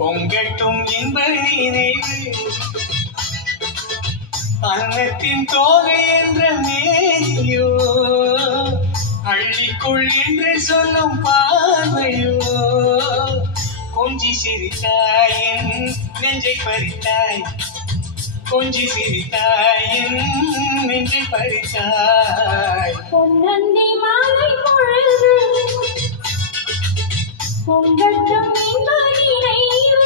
பொங்கட்டும் இன்ப நினைவு அன்னத்தின் தோகை என்ற மேனியோ அள்ளிக்குள் என்று சொல்லும் பார்வையோ கொஞ்சி சிரித்தாயின் நெஞ்சை பறித்தாய் கொஞ்சி சிரித்தாயின் நெஞ்சை பறித்தாய் பொன்னந்தி மாலை பொழுது பொங்கட்டும் இன்ப நினைவு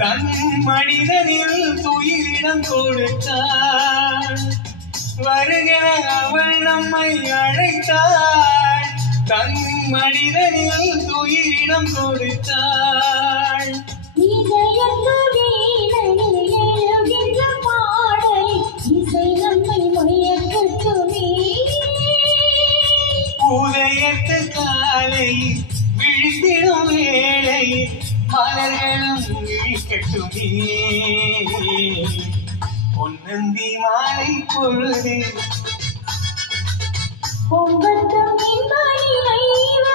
தன் மனிதனில் துயிரிடம் கொடுத்தாள் வருகிற அவள் நம்மை அழைத்தாள் தன் மனிதனில் துயிரிடம் கொடுத்தாள் உதயத்து காலை விழித்திடும் வேளை மலர்களும் விழிக்கட்டுமே பொன்னந்தி மாலை பொழுது பொங்கட்டும் இன்ப நினைவு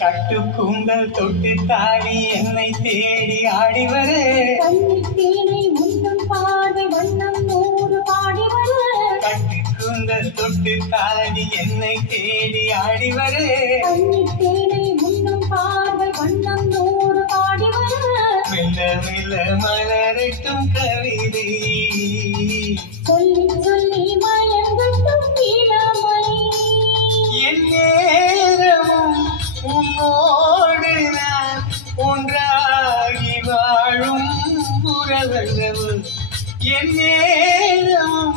கட்டுக்கூந்தல் தொட்டு தாடி என்னை தேடி ஆடிவர தேனை முன்னும் பாடி வண்ணம் நூறு பாடிவர கட்டுக்கூந்தல் தொட்டு தாடி என்னை தேடி ஆடிவர தேனை முன்னும் பாடி வண்ணம் நூறு பாடிவர மெல்ல மெல்ல மலரட்டும் கவிதை சொல்லி சொல்லி மயங்கட்டும் இளமை என் நேரமும் உன்னோடு நான் ஒன்றாகி வாழும் உறவல்லவு என் நேரமும்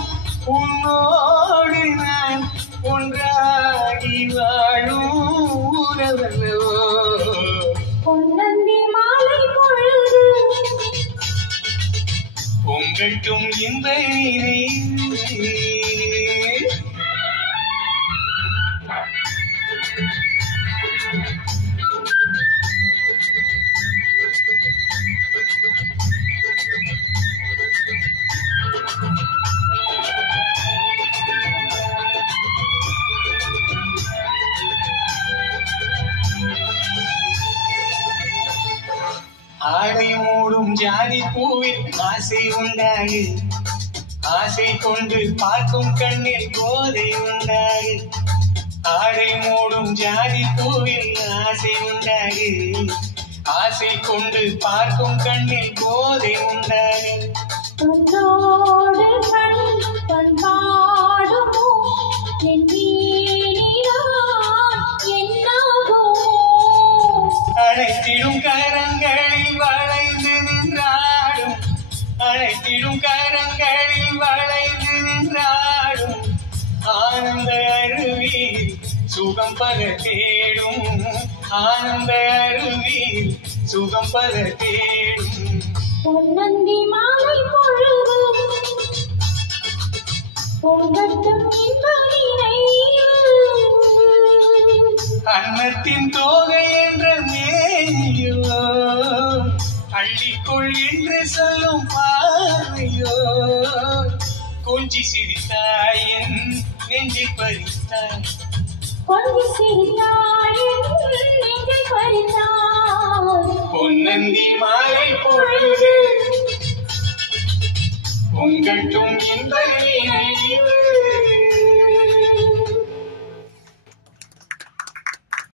உன்னோடு நான் ஒன்றாகி வாழும் உறவல்லவோ பொன்னந்தி மாலை பொழுது பொங்கட்டும் இன்ப நினைவு ஆடை மூடும் ஜாதி பூவில் ஆசை உண்டாகு ஆசை கொண்டு பார்க்கும் கண்ணில் போதை உண்டாகு ஆடை மூடும் ஜாதி பூவில் ஆசை உண்டாகு ஆசை கொண்டு பார்க்கும் கண்ணில் போதை உண்டாகு உன்னோடு பண்பாடுமோ அழைத்திடும் கரங்களில் வளைந்து நின்றாடும் அழைத்திடும் கரங்களில் வளைந்து நின்றாடும் ஆனந்த அருவி சுகம் பல தேடும் ஆனந்த அருவி சுகம் பல தேடும் பொன்னந்தி மாலை பொழுது பொங்கட்டும் இன்ப நினைவு அன்னத்தின் தோகை என்ற மேனியோ அள்ளிக்குள் என்று சொல்லும் கொஞ்சி சிரித்தாய் என் நெஞ்சில் பறித்தாய் கொஞ்சி சிரித்தாய் என் நெஞ்சில் பறித்தாய் பொன்னந்தி